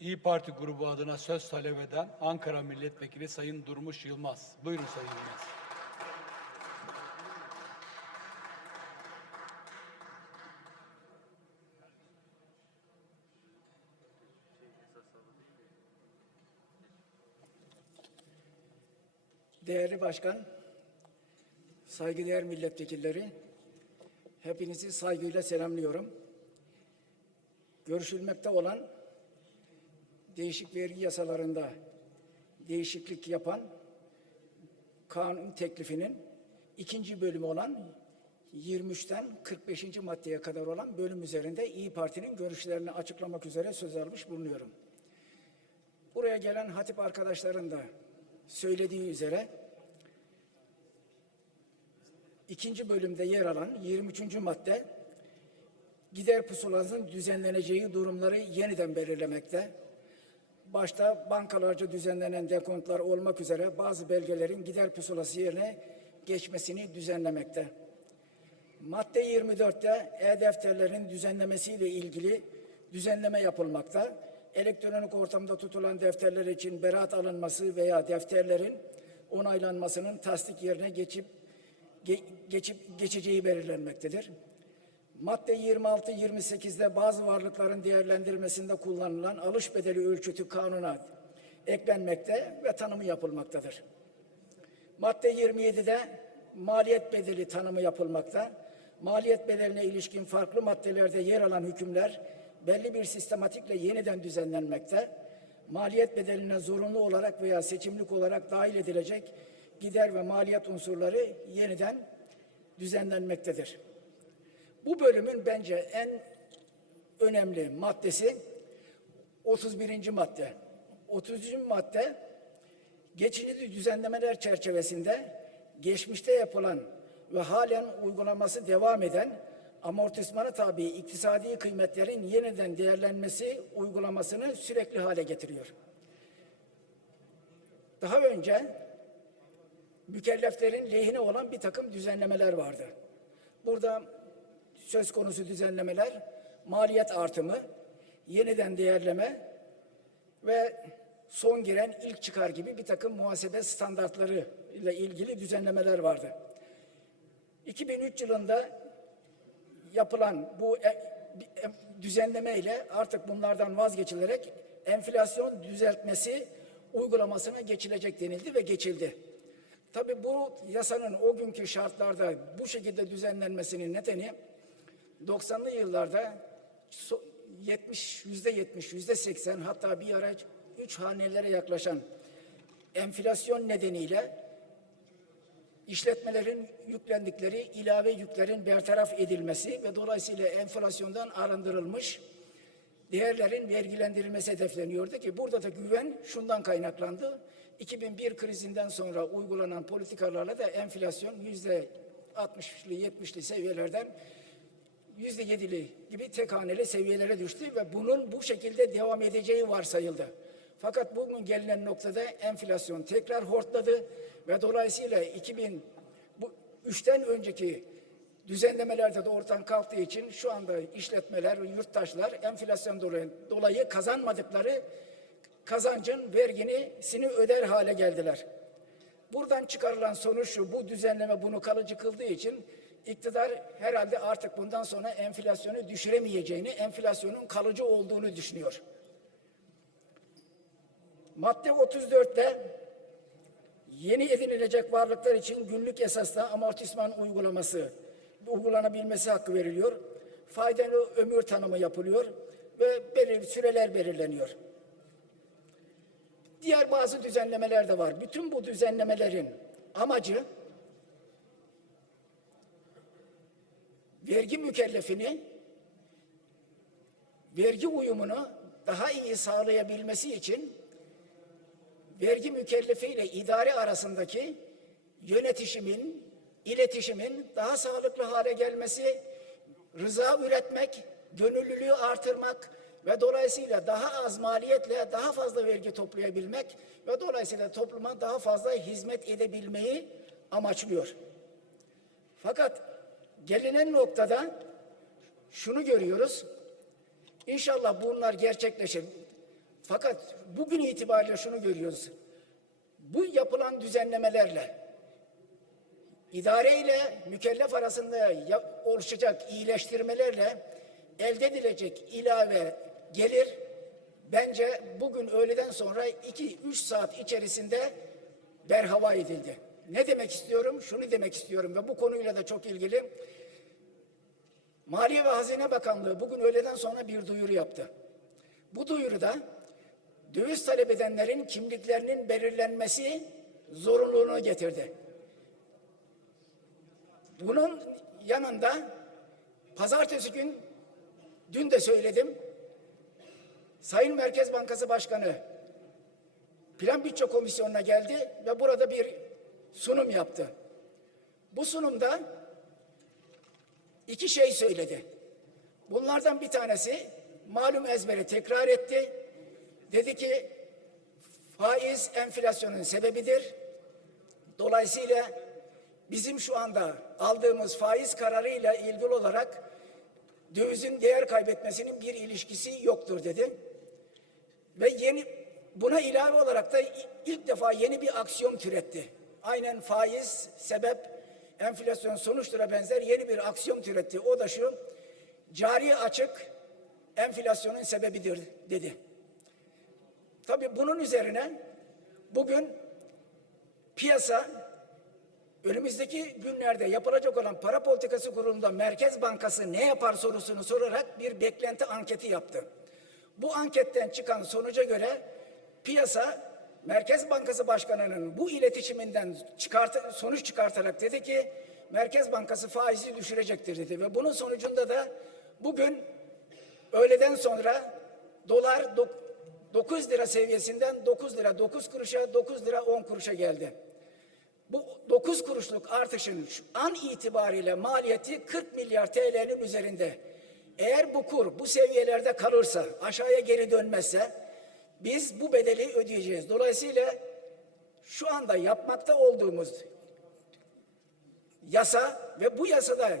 İyi Parti grubu adına söz talep eden Ankara Milletvekili Sayın Durmuş Yılmaz. Buyurun Sayın Yılmaz. Değerli Başkan, saygıdeğer milletvekilleri, hepinizi saygıyla selamlıyorum. Görüşülmekte olan değişik vergi yasalarında değişiklik yapan kanun teklifinin ikinci bölümü olan 23'ten 45. maddeye kadar olan bölüm üzerinde İyi Parti'nin görüşlerini açıklamak üzere söz almış bulunuyorum. Buraya gelen hatip arkadaşların da söylediği üzere ikinci bölümde yer alan 23. madde gider pusulasının düzenleneceği durumları yeniden belirlemekte. Başta bankalarca düzenlenen dekontlar olmak üzere bazı belgelerin gider pusulası yerine geçmesini düzenlemekte. Madde 24'te e-defterlerin düzenlemesiyle ilgili düzenleme yapılmakta. Elektronik ortamda tutulan defterler için beraat alınması veya defterlerin onaylanmasının tasdik yerine geçip ge- geçip geçeceği belirlenmektedir. Madde 26-28'de bazı varlıkların değerlendirmesinde kullanılan alış bedeli ölçütü kanuna eklenmekte ve tanımı yapılmaktadır. Madde 27'de maliyet bedeli tanımı yapılmakta. Maliyet bedeline ilişkin farklı maddelerde yer alan hükümler belli bir sistematikle yeniden düzenlenmekte. Maliyet bedeline zorunlu olarak veya seçimlik olarak dahil edilecek gider ve maliyet unsurları yeniden düzenlenmektedir. Bu bölümün bence en önemli maddesi 31. madde. 30. madde geçici düzenlemeler çerçevesinde geçmişte yapılan ve halen uygulaması devam eden amortismana tabi iktisadi kıymetlerin yeniden değerlenmesi uygulamasını sürekli hale getiriyor. Daha önce mükelleflerin lehine olan bir takım düzenlemeler vardı. Burada söz konusu düzenlemeler maliyet artımı, yeniden değerleme ve son giren ilk çıkar gibi bir takım muhasebe standartları ile ilgili düzenlemeler vardı. 2003 yılında yapılan bu e- düzenleme ile artık bunlardan vazgeçilerek enflasyon düzeltmesi uygulamasına geçilecek denildi ve geçildi. Tabii bu yasanın o günkü şartlarda bu şekilde düzenlenmesinin nedeni 90'lı yıllarda so- 70, yüzde 70, yüzde 80 hatta bir ara üç hanelere yaklaşan enflasyon nedeniyle işletmelerin yüklendikleri ilave yüklerin bertaraf edilmesi ve dolayısıyla enflasyondan arındırılmış değerlerin vergilendirilmesi hedefleniyordu ki burada da güven şundan kaynaklandı. 2001 krizinden sonra uygulanan politikalarla da enflasyon yüzde 60'lı 70'li seviyelerden yüzde yedili gibi tek haneli seviyelere düştü ve bunun bu şekilde devam edeceği varsayıldı. Fakat bugün gelinen noktada enflasyon tekrar hortladı ve dolayısıyla 2000 bu üçten önceki düzenlemelerde de ortadan kalktığı için şu anda işletmeler yurttaşlar enflasyon dolayı, dolayı kazanmadıkları kazancın vergisini öder hale geldiler. Buradan çıkarılan sonuç şu, bu düzenleme bunu kalıcı kıldığı için iktidar herhalde artık bundan sonra enflasyonu düşüremeyeceğini, enflasyonun kalıcı olduğunu düşünüyor. Madde 34'te yeni edinilecek varlıklar için günlük esasla amortisman uygulaması uygulanabilmesi hakkı veriliyor. Faydalı ömür tanımı yapılıyor ve belirli süreler belirleniyor. Diğer bazı düzenlemeler de var. Bütün bu düzenlemelerin amacı vergi mükellefini vergi uyumunu daha iyi sağlayabilmesi için vergi mükellefi ile idare arasındaki yönetişimin, iletişimin daha sağlıklı hale gelmesi, rıza üretmek, gönüllülüğü artırmak ve dolayısıyla daha az maliyetle daha fazla vergi toplayabilmek ve dolayısıyla topluma daha fazla hizmet edebilmeyi amaçlıyor. Fakat gelinen noktada şunu görüyoruz. İnşallah bunlar gerçekleşir. Fakat bugün itibariyle şunu görüyoruz. Bu yapılan düzenlemelerle idare ile mükellef arasında oluşacak iyileştirmelerle elde edilecek ilave gelir bence bugün öğleden sonra 2-3 saat içerisinde berhava edildi. Ne demek istiyorum? Şunu demek istiyorum ve bu konuyla da çok ilgili. Maliye ve Hazine Bakanlığı bugün öğleden sonra bir duyuru yaptı. Bu duyuruda döviz talep edenlerin kimliklerinin belirlenmesi zorunluluğunu getirdi. Bunun yanında pazartesi gün dün de söyledim. Sayın Merkez Bankası Başkanı Plan Bütçe Komisyonu'na geldi ve burada bir sunum yaptı. Bu sunumda iki şey söyledi. Bunlardan bir tanesi malum ezberi tekrar etti. Dedi ki faiz enflasyonun sebebidir. Dolayısıyla bizim şu anda aldığımız faiz kararıyla ilgili olarak dövizin değer kaybetmesinin bir ilişkisi yoktur dedi. Ve yeni buna ilave olarak da ilk defa yeni bir aksiyon türetti. Aynen faiz sebep enflasyon sonuçlara benzer yeni bir aksiyon türetti. O da şu cari açık enflasyonun sebebidir dedi. Tabii bunun üzerine bugün piyasa önümüzdeki günlerde yapılacak olan para politikası kurulunda Merkez Bankası ne yapar sorusunu sorarak bir beklenti anketi yaptı. Bu anketten çıkan sonuca göre piyasa Merkez Bankası Başkanı'nın bu iletişiminden çıkart sonuç çıkartarak dedi ki Merkez Bankası faizi düşürecektir dedi ve bunun sonucunda da bugün öğleden sonra dolar dok- 9 lira seviyesinden 9 lira 9 kuruşa 9 lira 10 kuruşa geldi. Bu 9 kuruşluk artışın şu an itibariyle maliyeti 40 milyar TL'nin üzerinde. Eğer bu kur bu seviyelerde kalırsa, aşağıya geri dönmezse biz bu bedeli ödeyeceğiz. Dolayısıyla şu anda yapmakta olduğumuz yasa ve bu yasada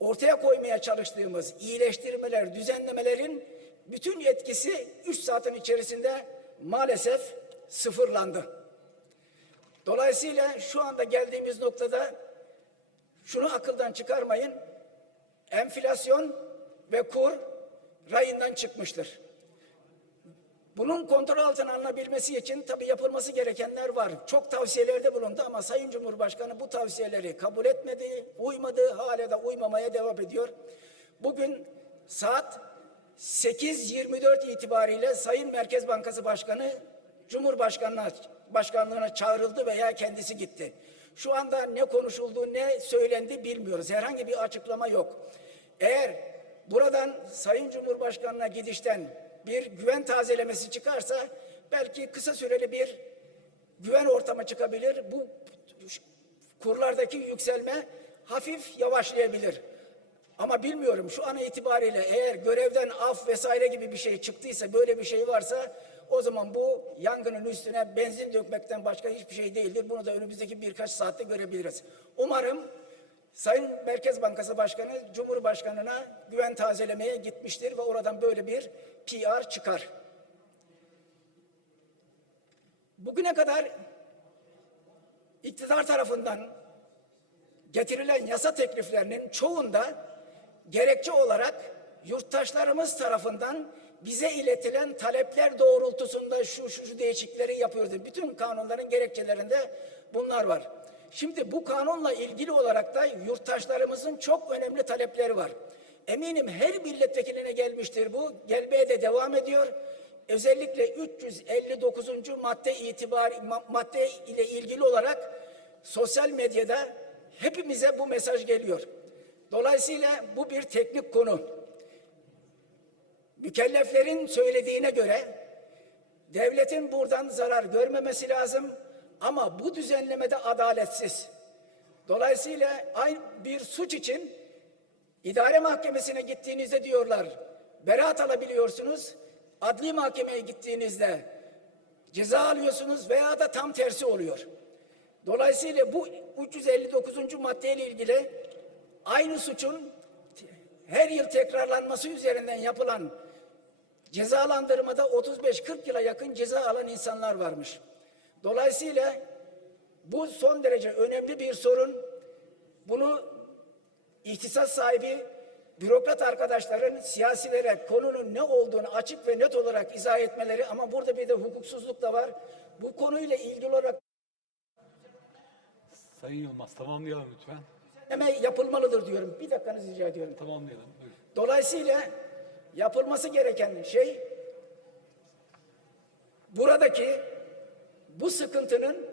ortaya koymaya çalıştığımız iyileştirmeler, düzenlemelerin bütün etkisi 3 saatin içerisinde maalesef sıfırlandı. Dolayısıyla şu anda geldiğimiz noktada şunu akıldan çıkarmayın. Enflasyon ve kur rayından çıkmıştır. Bunun kontrol altına alınabilmesi için tabii yapılması gerekenler var. Çok tavsiyelerde bulundu ama Sayın Cumhurbaşkanı bu tavsiyeleri kabul etmedi, uymadı, hala da uymamaya devam ediyor. Bugün saat 8.24 itibariyle Sayın Merkez Bankası Başkanı Cumhurbaşkanı'na başkanlığına çağrıldı veya kendisi gitti. Şu anda ne konuşuldu, ne söylendi bilmiyoruz. Herhangi bir açıklama yok. Eğer buradan Sayın Cumhurbaşkanı'na gidişten bir güven tazelemesi çıkarsa belki kısa süreli bir güven ortamı çıkabilir. Bu kurlardaki yükselme hafif yavaşlayabilir. Ama bilmiyorum şu an itibariyle eğer görevden af vesaire gibi bir şey çıktıysa böyle bir şey varsa o zaman bu yangının üstüne benzin dökmekten başka hiçbir şey değildir. Bunu da önümüzdeki birkaç saatte görebiliriz. Umarım Sayın Merkez Bankası Başkanı Cumhurbaşkanı'na güven tazelemeye gitmiştir ve oradan böyle bir PR çıkar. Bugüne kadar iktidar tarafından getirilen yasa tekliflerinin çoğunda gerekçe olarak yurttaşlarımız tarafından bize iletilen talepler doğrultusunda şu şu, şu değişiklikleri yapıyordu. Bütün kanunların gerekçelerinde bunlar var. Şimdi bu kanunla ilgili olarak da yurttaşlarımızın çok önemli talepleri var. Eminim her milletvekiline gelmiştir bu. Gelmeye de devam ediyor. Özellikle 359. madde itibari ma- madde ile ilgili olarak sosyal medyada hepimize bu mesaj geliyor. Dolayısıyla bu bir teknik konu. Mükelleflerin söylediğine göre devletin buradan zarar görmemesi lazım ama bu düzenlemede adaletsiz. Dolayısıyla aynı bir suç için idare mahkemesine gittiğinizde diyorlar beraat alabiliyorsunuz. Adli mahkemeye gittiğinizde ceza alıyorsunuz veya da tam tersi oluyor. Dolayısıyla bu 359. maddeyle ilgili aynı suçun her yıl tekrarlanması üzerinden yapılan Cezalandırmada 35-40 yıla yakın ceza alan insanlar varmış. Dolayısıyla bu son derece önemli bir sorun. Bunu ihtisas sahibi bürokrat arkadaşların siyasilere konunun ne olduğunu açık ve net olarak izah etmeleri ama burada bir de hukuksuzluk da var. Bu konuyla ilgili olarak Sayın Yılmaz tamamlayalım lütfen. hemen yapılmalıdır diyorum. Bir dakikanızı rica ediyorum. Tamamlayalım. Buyurun. Dolayısıyla yapılması gereken şey buradaki bu sıkıntının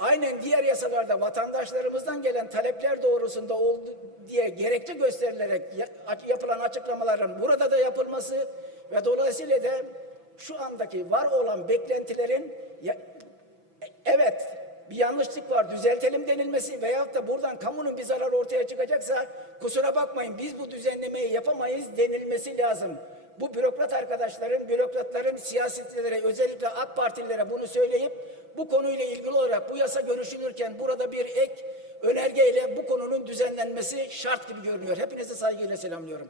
aynen diğer yasalarda vatandaşlarımızdan gelen talepler doğrusunda oldu diye gerekçe gösterilerek ya- yapılan açıklamaların burada da yapılması ve dolayısıyla da şu andaki var olan beklentilerin evet bir yanlışlık var düzeltelim denilmesi veyahut da buradan kamunun bir zararı ortaya çıkacaksa kusura bakmayın biz bu düzenlemeyi yapamayız denilmesi lazım. Bu bürokrat arkadaşların, bürokratların siyasetlere özellikle AK Partililere bunu söyleyip bu konuyla ilgili olarak bu yasa görüşülürken burada bir ek önergeyle bu konunun düzenlenmesi şart gibi görünüyor. Hepinizi saygıyla selamlıyorum.